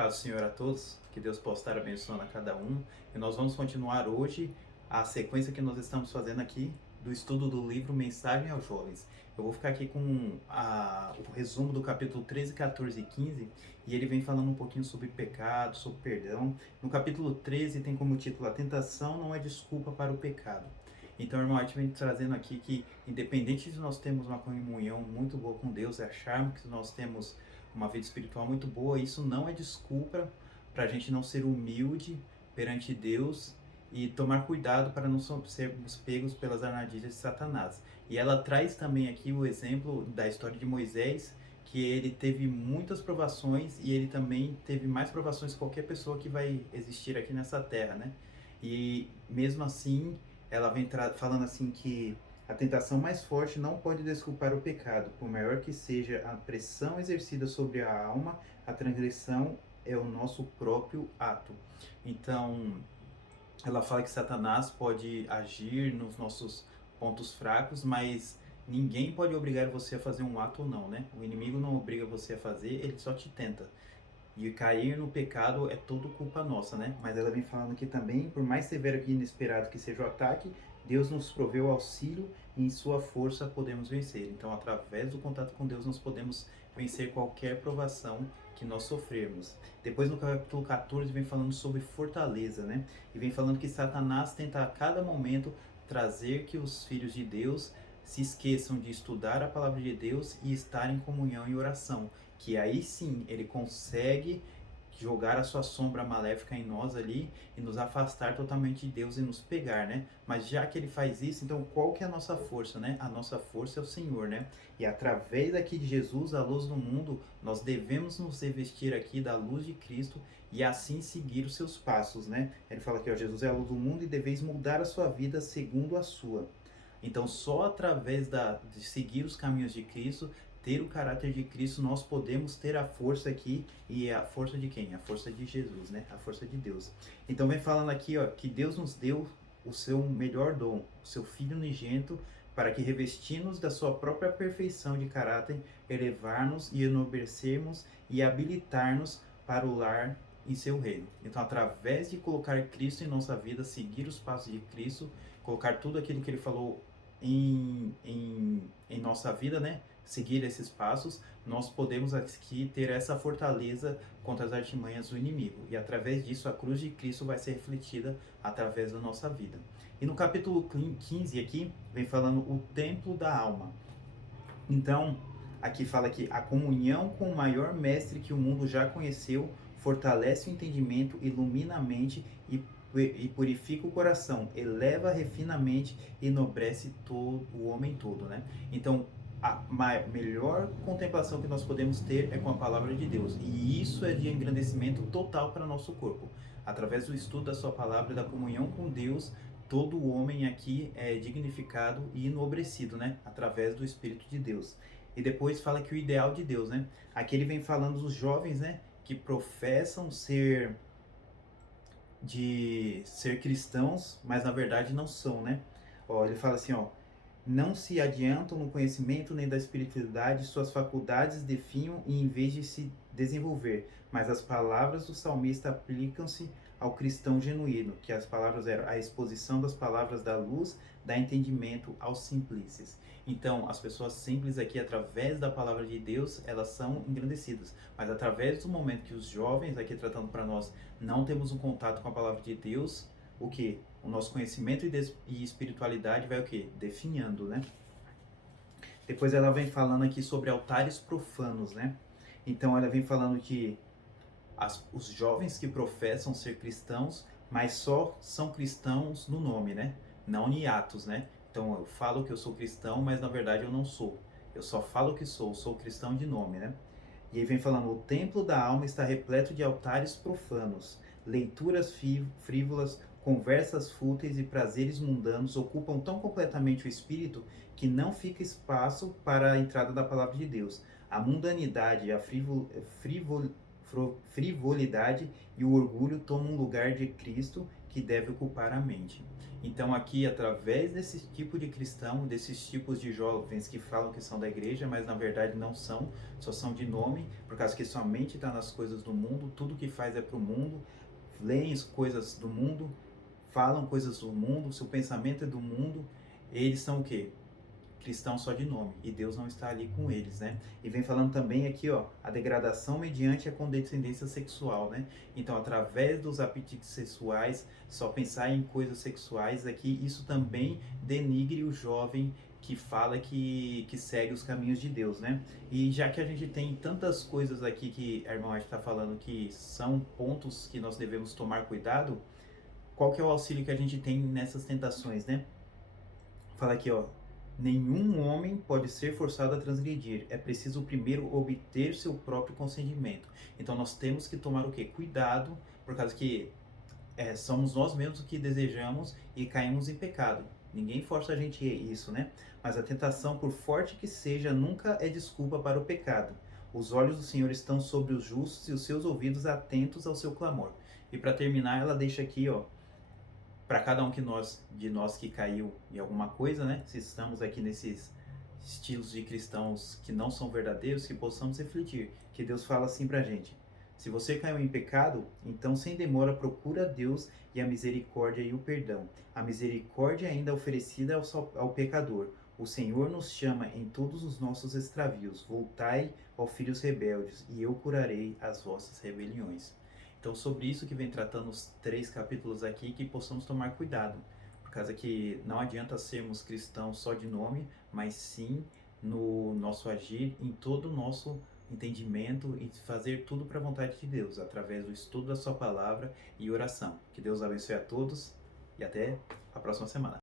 Paz do Senhor a todos, que Deus possa estar abençoando a cada um. E nós vamos continuar hoje a sequência que nós estamos fazendo aqui do estudo do livro Mensagem aos Jovens. Eu vou ficar aqui com o resumo do capítulo 13, 14 e 15, e ele vem falando um pouquinho sobre pecado, sobre perdão. No capítulo 13 tem como título: A tentação não é desculpa para o pecado. Então, irmão, a gente vem trazendo aqui que, independente de nós termos uma comunhão muito boa com Deus e acharmos que nós temos uma vida espiritual muito boa, isso não é desculpa para a gente não ser humilde perante Deus e tomar cuidado para não sermos pegos pelas armadilhas de Satanás. E ela traz também aqui o exemplo da história de Moisés, que ele teve muitas provações e ele também teve mais provações que qualquer pessoa que vai existir aqui nessa terra, né? E mesmo assim, ela vem falando assim que a tentação mais forte não pode desculpar o pecado, por maior que seja a pressão exercida sobre a alma, a transgressão é o nosso próprio ato. Então, ela fala que Satanás pode agir nos nossos pontos fracos, mas ninguém pode obrigar você a fazer um ato ou não, né? O inimigo não obriga você a fazer, ele só te tenta. E cair no pecado é tudo culpa nossa, né? Mas ela vem falando aqui também, por mais severo e inesperado que seja o ataque, Deus nos proveu auxílio e em sua força podemos vencer. Então, através do contato com Deus, nós podemos vencer qualquer provação que nós sofrermos. Depois, no capítulo 14, vem falando sobre fortaleza, né? E vem falando que Satanás tenta a cada momento trazer que os filhos de Deus se esqueçam de estudar a palavra de Deus e estar em comunhão e oração, que aí sim ele consegue jogar a sua sombra maléfica em nós ali e nos afastar totalmente de Deus e nos pegar, né? Mas já que ele faz isso, então qual que é a nossa força, né? A nossa força é o Senhor, né? E através aqui de Jesus, a luz do mundo, nós devemos nos revestir aqui da luz de Cristo e assim seguir os seus passos, né? Ele fala que ó, Jesus é a luz do mundo e deveis mudar a sua vida segundo a sua. Então, só através de seguir os caminhos de Cristo, ter o caráter de Cristo, nós podemos ter a força aqui. E a força de quem? A força de Jesus, né? A força de Deus. Então, vem falando aqui, ó, que Deus nos deu o seu melhor dom, o seu Filho unigênito, para que, revestindo-nos da sua própria perfeição de caráter, elevar-nos e enobrecermos e habilitar-nos para o lar em seu reino. Então, através de colocar Cristo em nossa vida, seguir os passos de Cristo, colocar tudo aquilo que ele falou em nossa vida, né? Seguir esses passos, nós podemos aqui ter essa fortaleza contra as artimanhas do inimigo. E através disso, a cruz de Cristo vai ser refletida através da nossa vida. E no capítulo 15 aqui, vem falando o templo da alma. Então, aqui fala que a comunhão com o maior mestre que o mundo já conheceu fortalece o entendimento, ilumina a mente e purifica o coração, eleva refinamente e enobrece todo o homem todo, né? Então, a melhor contemplação que nós podemos ter é com a palavra de Deus. E isso é de engrandecimento total para nosso corpo. Através do estudo da sua palavra e da comunhão com Deus, todo homem aqui é dignificado e enobrecido, né? Através do Espírito de Deus. E depois fala que o ideal de Deus, né? Aqui ele vem falando dos jovens, né? Que professam ser cristãos, mas na verdade não são, né? Ó, ele fala assim, ó, não se adiantam no conhecimento nem da espiritualidade, suas faculdades definham e em vez de se desenvolver, mas as palavras do salmista aplicam-se ao cristão genuíno, que as palavras eram a exposição das palavras da luz, dá entendimento aos simplices. Então, as pessoas simples aqui, através da palavra de Deus, elas são engrandecidas. Mas através do momento que os jovens, aqui tratando para nós, não temos um contato com a palavra de Deus, o que? O nosso conhecimento e espiritualidade vai o que? Definhando, né? Depois ela vem falando aqui sobre altares profanos, né? Então ela vem falando que os jovens que professam ser cristãos, mas só são cristãos no nome, né? Não em atos, né? Então eu falo que eu sou cristão, mas na verdade eu não sou. Eu só falo que sou cristão de nome, né? E aí vem falando, o templo da alma está repleto de altares profanos, leituras frívolas, conversas fúteis e prazeres mundanos ocupam tão completamente o espírito que não fica espaço para a entrada da palavra de Deus. A mundanidade, a frivolidade e o orgulho tomam lugar de Cristo que deve ocupar a mente. Então aqui, através desse tipo de cristão, desses tipos de jovens que falam que são da igreja, mas na verdade não são, só são de nome, por causa que sua mente está nas coisas do mundo, tudo que faz é para o mundo, leem as coisas do mundo, falam coisas do mundo, seu pensamento é do mundo, eles são o quê? Cristãos só de nome, e Deus não está ali com eles, né? E vem falando também aqui, ó, a degradação mediante a condescendência sexual, né? Então, através dos apetites sexuais, só pensar em coisas sexuais aqui, isso também denigre o jovem que fala que segue os caminhos de Deus, né? E já que a gente tem tantas coisas aqui que a irmã está falando que são pontos que nós devemos tomar cuidado, qual que é o auxílio que a gente tem nessas tentações, né? Fala aqui, ó. Nenhum homem pode ser forçado a transgredir. É preciso primeiro obter seu próprio consentimento. Então nós temos que tomar o quê? Cuidado, por causa que somos nós mesmos que desejamos e caímos em pecado. Ninguém força a gente a isso, né? Mas a tentação, por forte que seja, nunca é desculpa para o pecado. Os olhos do Senhor estão sobre os justos e os seus ouvidos atentos ao seu clamor. E para terminar, ela deixa aqui, ó, para cada um de nós que caiu em alguma coisa, né? Se estamos aqui nesses estilos de cristãos que não são verdadeiros, que possamos refletir, que Deus fala assim pra gente: se você caiu em pecado, então sem demora procura Deus e a misericórdia e o perdão. A misericórdia ainda é oferecida ao pecador. O Senhor nos chama em todos os nossos extravios. Voltai, ó filhos rebeldes, e eu curarei as vossas rebeliões. Então, sobre isso que vem tratando os 3 capítulos aqui, que possamos tomar cuidado, por causa que não adianta sermos cristãos só de nome, mas sim no nosso agir, em todo o nosso entendimento e fazer tudo para a vontade de Deus, através do estudo da sua palavra e oração. Que Deus abençoe a todos e até a próxima semana.